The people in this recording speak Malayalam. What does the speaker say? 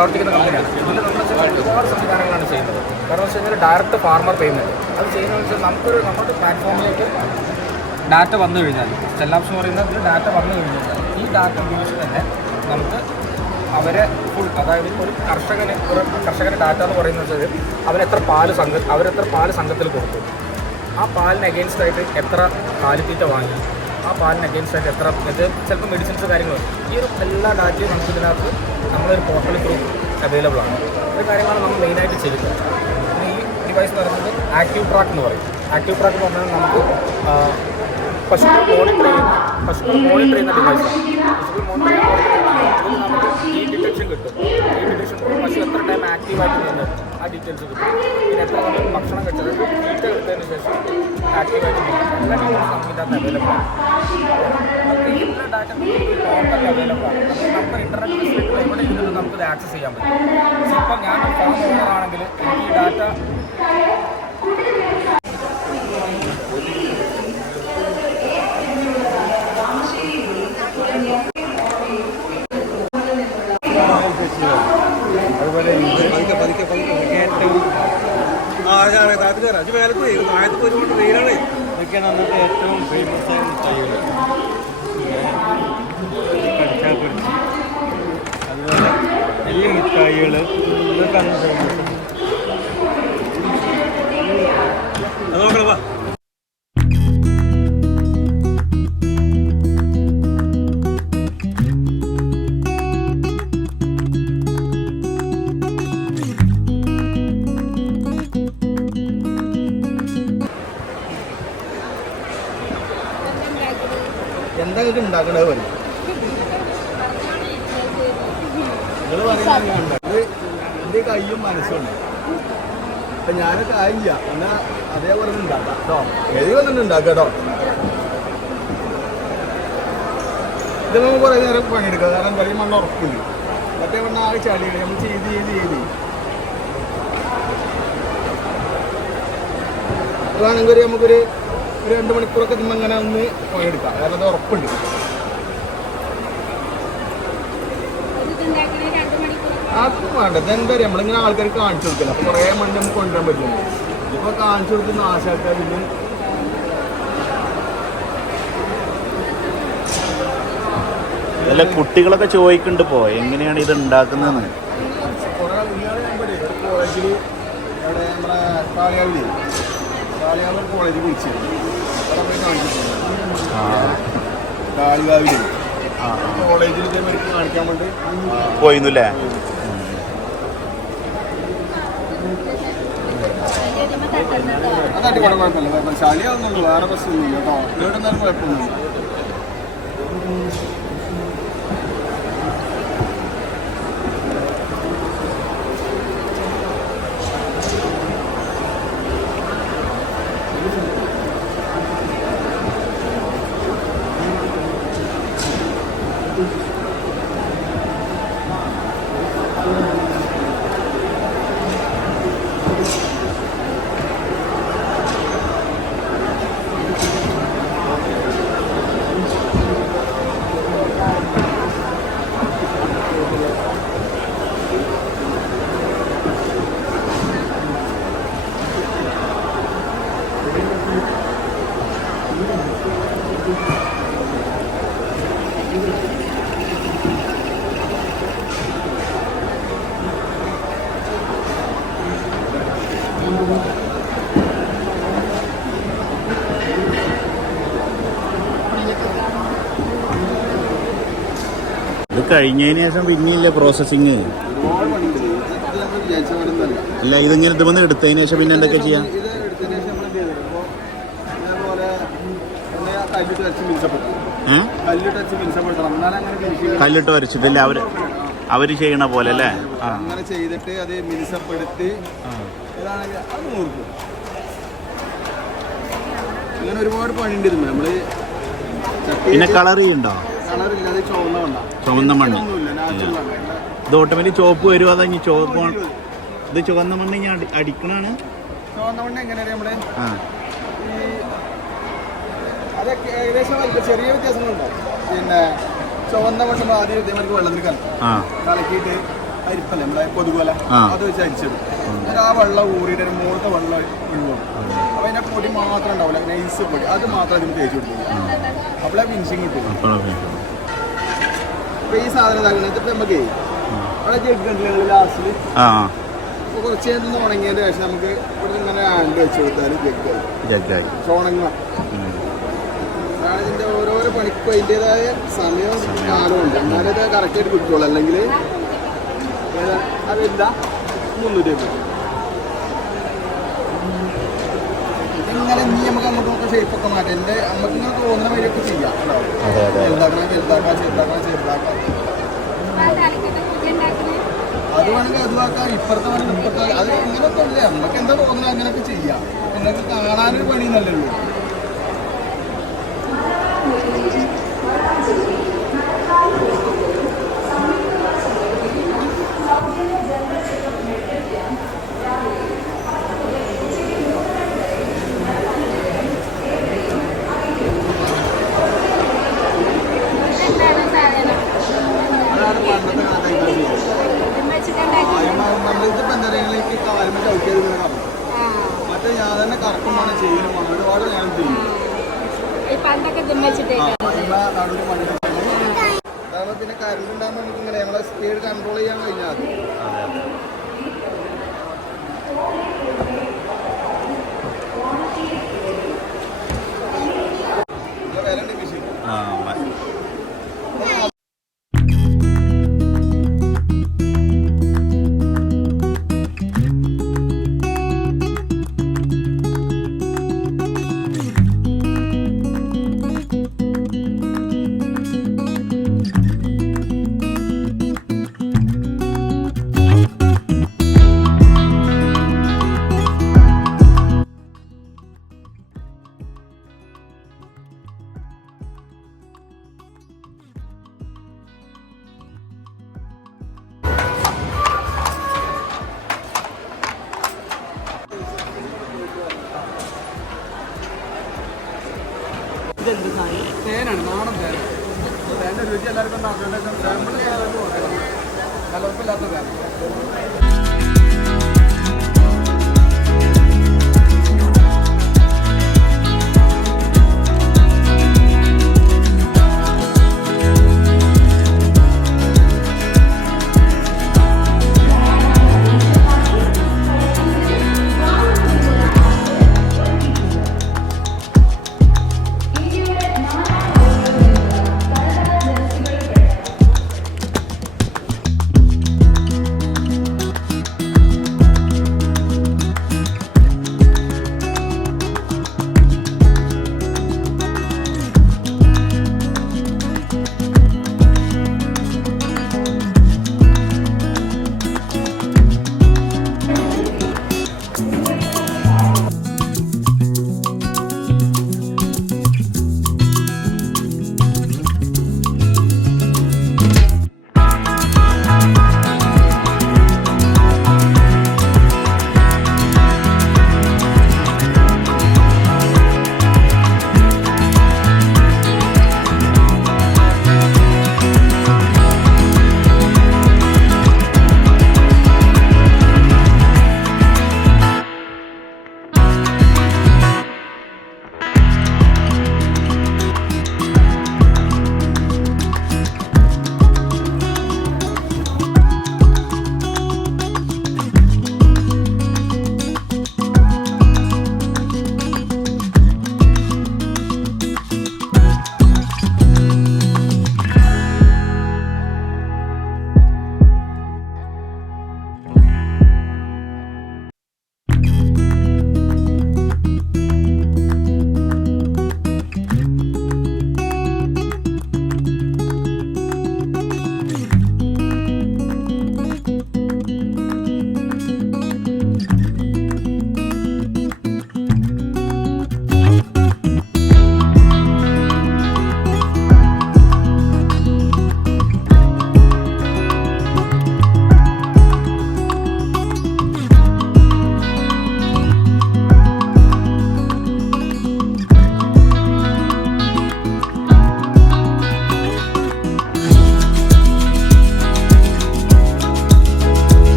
പ്രവർത്തിക്കുന്ന കമ്പനിയാണ്. ഇതിൽ നമ്മൾ ഒരുപാട് സംവിധാനങ്ങളാണ് ചെയ്യുന്നത്. കാരണം വെച്ച് കഴിഞ്ഞാൽ ഡയറക്റ്റ് ഫാർമർ പേയ്മെൻറ്റ് അത് ചെയ്യുന്നതെന്ന് വെച്ചാൽ നമ്മുടെ പ്ലാറ്റ്ഫോമിലേക്ക് ഡാറ്റ വന്നു കഴിഞ്ഞാൽ സ്റ്റെല്ലാപ്സ് എന്ന് പറയുന്നത് ഇതിൽ ഡാറ്റ വന്നു കഴിഞ്ഞാൽ ഈ ഡാറ്റ ഉപയോഗിച്ച് തന്നെ നമുക്ക് അവരെ ഫുൾ, അതായത് ഇപ്പോൾ ഒരു കർഷകന് ഡാറ്റ എന്ന് പറയുന്നത് വെച്ചാൽ അവരെത്ര പാല് സംഘത്തിൽ കൊടുത്തു, ആ പാലിന് അഗെയിൻസ്റ്റ് ആയിട്ട് എത്ര കാലിത്തീറ്റ വാങ്ങി, ആ പാലിന് അഗെയിൻസ്റ്റ് ആയിട്ട് എത്ര ചിലപ്പോൾ മെഡിസിൻസ് കാര്യങ്ങളും, ഈ ഒരു എല്ലാ ഡാറ്റയും നമുക്ക് ഇതിനകത്ത് നമ്മളൊരു പോർട്ടൽ ത്രൂ അവൈലബിൾ ആണ്. ഒരു കാര്യങ്ങളാണ് നമ്മൾ മെയിനായിട്ട് ചെയ്യുന്നത്. പിന്നെ ഈ ഡിവൈസ് എന്ന് പറയുന്നത് ആക്റ്റീവ് ട്രാക്ക് എന്ന് പറയും. ആക്റ്റീവ് ട്രാക്ക് എന്ന് പറഞ്ഞാൽ നമുക്ക് പശുക്കൾ മോണിറ്റർ ചെയ്യുന്ന ഡിവൈസാണ്. പശുക്കൾ മോണിറ്റർ ചെയ്യുന്ന നമുക്ക് ഈ ഡിറ്റക്ഷൻ കിട്ടും. ഈ ഡിറ്റക്ഷൻ പശു എത്ര ടൈം ആക്റ്റീവായിട്ട് നിന്നത് ആ ഡീറ്റെയിൽസ് കിട്ടും. പിന്നെ എത്ര നമ്മൾ ഭക്ഷണം കഴിച്ചത് തീറ്റ എടുത്തതിന് ശേഷം ആക്റ്റീവായിട്ട് നിൽക്കും. എല്ലാ ഡീറ്റെയിൽസും നമുക്ക് ഇതിനകത്ത് അവൈലബിൾ ആണ്. എല്ലാ ഡാറ്റ ടോട്ടൽ അവൈലബിൾ ആണ്. നമുക്ക് ഇൻ്റർനെറ്റ് ഫെസിലിറ്റി എവിടെ ഇരുന്നിട്ട് നമുക്കിത് ആക്സസ് ചെയ്യാൻ പറ്റും. ഇപ്പം ഞാൻ ഫാം ഓണറാണെങ്കിൽ എനിക്ക് ഈ ഡാറ്റ ഇതൊക്കെയാണ് അന്നത്തെ ഏറ്റവും ഫേമസ് ആയ മിഠായികൾ. കടിച്ചാൽ പിടിച്ച് അതുപോലെ വലിയ മിഠായികൾ ഇതൊക്കെ അന്ന് ഫേമസ്. അത് നോക്കണം. എന്താ ഇത് ഉണ്ടാക്കണത് പോലെ നിങ്ങൾ പറയുന്നത് എൻ്റെ കയ്യും മനസ്സുണ്ട്. അപ്പം ഞാനൊക്കെ ആയില്ല എന്നാൽ അതേപോലെ ഉണ്ടാക്കാം കേട്ടോ. എഴുതി വന്നിട്ട് ഉണ്ടാക്കാം കേട്ടോ. ഇത് നമുക്ക് കുറേ നേരം പണിയെടുക്കാം. കാരണം കളി മണ്ണ് ഉറപ്പില്ല. മറ്റേ മണ്ണ് ആകെ ചളിയാണ്. നമ്മൾ ചെയ്ത് അതാണെങ്കിൽ നമുക്കൊരു 2 മണിക്കൂറൊക്കെ നമ്മൾ ഇങ്ങനെ ഒന്ന് പണിയെടുക്കാം. കാരണം അത് ഉറപ്പുണ്ട്. അത് വേണ്ട. ഇതെന്താ പറയുക, നമ്മളിങ്ങനെ ആൾക്കാർക്ക് കാണിച്ചു കൊടുക്കില്ല. അപ്പോൾ കുറേ മണ്ണ് നമുക്ക് കൊണ്ടുവരാൻ പറ്റില്ല. ഇപ്പോൾ കാണിച്ചു കൊടുക്കുന്ന ആശാക്കാർ പിന്നെ അല്ല കുട്ടികളൊക്കെ ചോദിക്കുന്നുണ്ട് പോ എങ്ങനെയാണ് ഇത് ഉണ്ടാക്കുന്നതെന്ന്. കുറേ ഇയാളെ ഞാൻ പറയും ഒരു കോളേജിൽ അവിടെ നമ്മളെ കാളിയാവൂർ കോളേജിൽ വിളിച്ചു അവിടെ പോയി കാണിച്ചിട്ടുണ്ട്. കാളികാവിൽ കോളേജിൽ ഇതേമാതിരി കാണിക്കാൻ വേണ്ടി പോയിന്നല്ലേ. അതായിട്ട് കുഴപ്പമില്ല. ശാലിയാവുന്നുള്ളൂ, വേറെ പ്രശ്നമൊന്നുമില്ല കേട്ടോ. ഇവിടെ എന്നാലും കുഴപ്പമൊന്നുമില്ല. ഇത് കഴിഞ്ഞതിന് ശേഷം പിന്നെയില്ലേ പ്രോസസ്സിങ്? അല്ല ഇതിങ്ങനെ ഇതുമെന്ന് എടുത്തതിന് ശേഷം പിന്നെ എന്തൊക്കെ ചെയ്യാം? കല്ലിട്ട് വരച്ചിട്ടില്ല അവര് ചെയ്യണ പോലെ അല്ലേ? അങ്ങനെ ചെയ്തിട്ട് അത് മിനുസപ്പെടുത്തി ഇങ്ങനെ ഒരുപാട് പണിയുണ്ട് ഇത്. നമ്മള് പിന്നെ കളർ ചെയ്യണ്ടോ? കളറില്ലാതെ ചുവന്ന മണ്ണ്. ഇത് ഓട്ടോമാറ്റിക് ചോപ്പ് വരുമോ? അതോ ഇനി ചോപ്പ് ഇത് ചുവന്ന മണ്ണ് ഞാൻ അടിക്കണാണ്. ചുവന്ന മണ്ണ് എങ്ങനെയാണ് നമ്മള് അതൊക്കെ ഏകദേശം ചെറിയ വ്യത്യാസങ്ങളുണ്ടാവും. പിന്നെ ചുവന്ന മണ്ണ് ആദ്യം ഇതേമാതിരി വെള്ളത്തിൽ കലക്കിയിട്ട് അരിപ്പല്ലേ നമ്മളെ കൊതുകുല അത് വെച്ച് അരിച്ചിടും. ആ വെള്ളം ഊറിയിട്ട് മുകളിലത്തെ വെള്ളം ഒഴിവും. അപ്പോൾ അതിൻ്റെ പൊടി മാത്രം ഉണ്ടാവില്ല, നൈസ് പൊടി അത് മാത്രം അതിന് തേച്ച് കൊടുക്കും. അപ്പോഴേ ഫിനിഷിങ് കിട്ടും. അപ്പോൾ ഈ സാധനം ഇതാക്കുന്നത് ഇപ്പം നമുക്ക് അവിടെ ജഗ് ഉണ്ടല്ലോ ലാസ്റ്റിൽ അപ്പോൾ കുറച്ച് നേരം ഉണങ്ങിയതിന് ശേഷം നമുക്ക് ഇവിടെ ഇങ്ങനെ ഹാൻഡ് വെച്ച് കൊടുത്താൽ ജഗ്ഗായി ഉണങ്ങാം. അതാണ് ഇതിൻ്റെ ഓരോരോ പണിക്കും അതിൻ്റെതായ സമയവും കാലമുണ്ട്. എന്നാലേ ഇത് കറക്റ്റായിട്ട് കിട്ടുള്ളൂ. അല്ലെങ്കിൽ അതെന്താ 300 ഇങ്ങനെ ഇനി നമുക്ക് അങ്ങോട്ടൊക്കെ ഷേപ്പൊക്കെ മാറ്റാം. എൻ്റെ നമുക്ക് ഇങ്ങനെ തോന്നുന്ന വഴിയൊക്കെ ചെയ്യാം. ചെറുതാക്കണം ചെറുതാക്കാം. അത് വേണമെങ്കിൽ അതുവാക്കാം, ഇപ്പുറത്തെ വേണമെങ്കിൽ ഇപ്പുറത്തെ. അത് ഇങ്ങനെയൊക്കെ അല്ലേ നമുക്ക് എന്താ തോന്നുന്നത് അങ്ങനെയൊക്കെ ചെയ്യാം. നിങ്ങൾക്ക് കാണാനൊരു പണി നല്ലല്ലോ. നമ്മളിതിപ്പോൾ എന്താ പറയുക കാലുമ ചവിട്ടിയത് ഇങ്ങനെ കറക്കും. മറ്റേ ഞാൻ തന്നെ കറക്കുമാണ് ചെയ്യണം. ഒരുപാട് ഞാൻ ചെയ്യും. നടുവിൽ മണ്ണിൽ അതാണ്. പിന്നെ കറണ്ട് ഉണ്ടാകുമ്പോൾ നമുക്ക് ഇങ്ങനെ നമ്മളെ സ്പീഡ് കൺട്രോൾ ചെയ്യാൻ കഴിഞ്ഞാൽ മതി. വില ഉണ്ട് മെഷീൻ. തേനാണ്, നാടൻ തേൻ. തേൻ്റെ രുചി എല്ലാവർക്കും നല്ല ഉറപ്പില്ലാത്ത തേൻ.